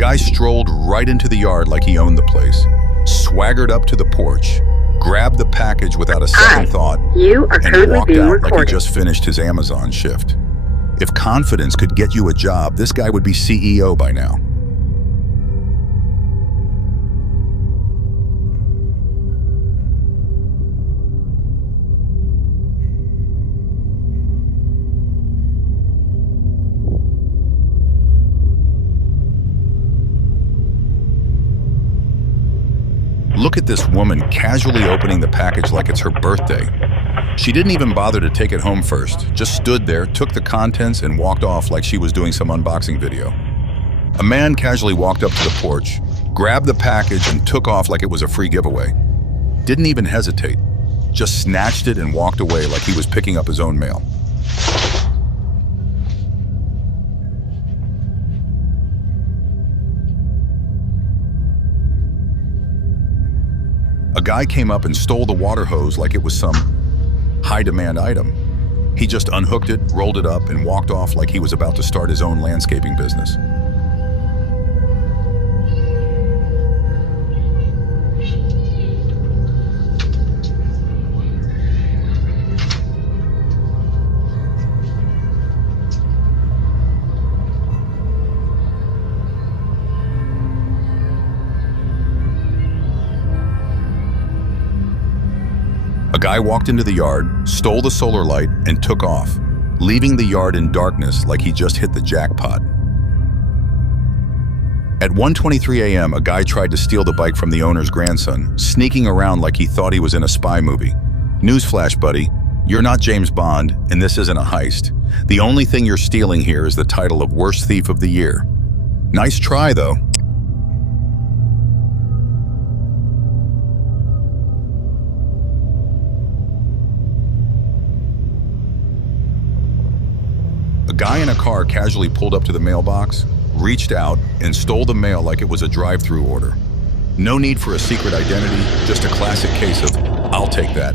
guy strolled right into the yard like he owned the place, swaggered up to the porch, grabbed the package without a second thought, and walked out like he just finished his Amazon shift. If confidence could get you a job, this guy would be CEO by now. Look at this woman casually opening the package like it's her birthday. She didn't even bother to take it home first, just stood there, took the contents, and walked off like she was doing some unboxing video. A man casually walked up to the porch, grabbed the package, and took off like it was a free giveaway. Didn't even hesitate, just snatched it and walked away like he was picking up his own mail. A guy came up and stole the water hose like it was some high-demand item. He just unhooked it, rolled it up, and walked off like he was about to start his own landscaping business. A guy walked into the yard, stole the solar light, and took off, leaving the yard in darkness like he just hit the jackpot. At 1:23 a.m., a guy tried to steal the bike from the owner's grandson, sneaking around like he thought he was in a spy movie. Newsflash, buddy, you're not James Bond, and this isn't a heist. The only thing you're stealing here is the title of Worst Thief of the Year. Nice try, though. A guy in a car casually pulled up to the mailbox, reached out, and stole the mail like it was a drive-through order. No need for a secret identity, just a classic case of, I'll take that.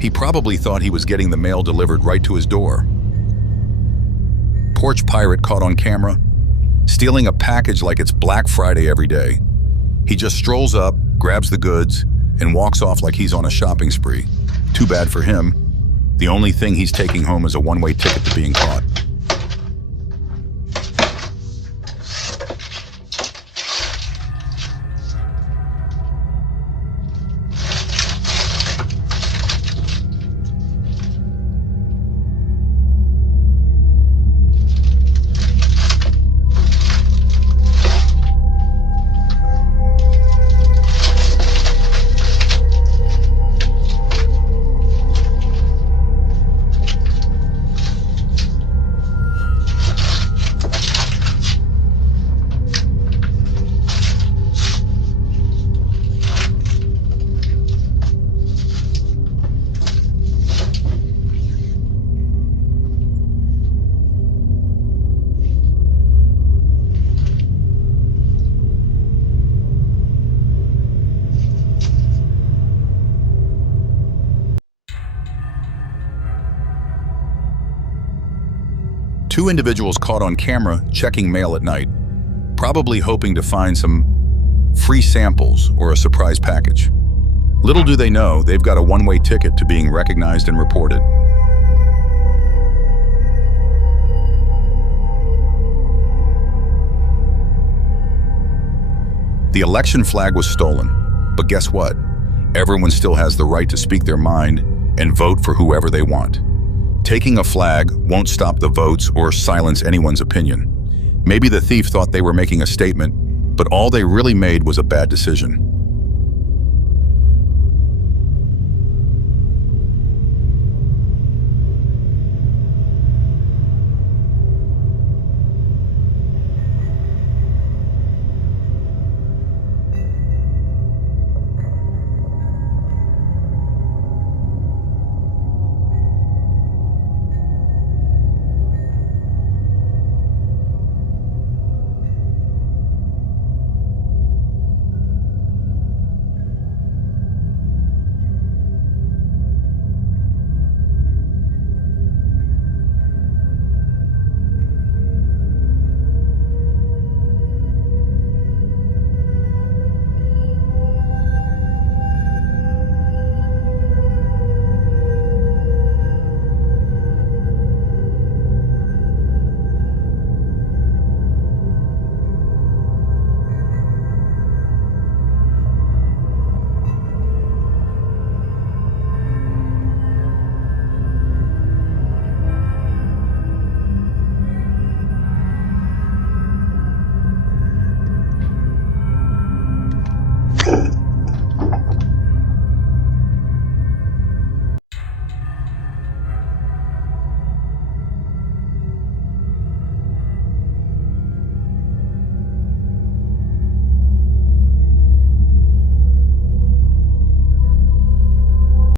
He probably thought he was getting the mail delivered right to his door. Porch pirate caught on camera, stealing a package like it's Black Friday every day. He just strolls up, grabs the goods, and walks off like he's on a shopping spree. Too bad for him. The only thing he's taking home is a one-way ticket to being caught. Two individuals caught on camera checking mail at night, probably hoping to find some free samples or a surprise package. Little do they know, they've got a one-way ticket to being recognized and reported. The election flag was stolen, but guess what? Everyone still has the right to speak their mind and vote for whoever they want. Taking a flag won't stop the votes or silence anyone's opinion. Maybe the thief thought they were making a statement, but all they really made was a bad decision.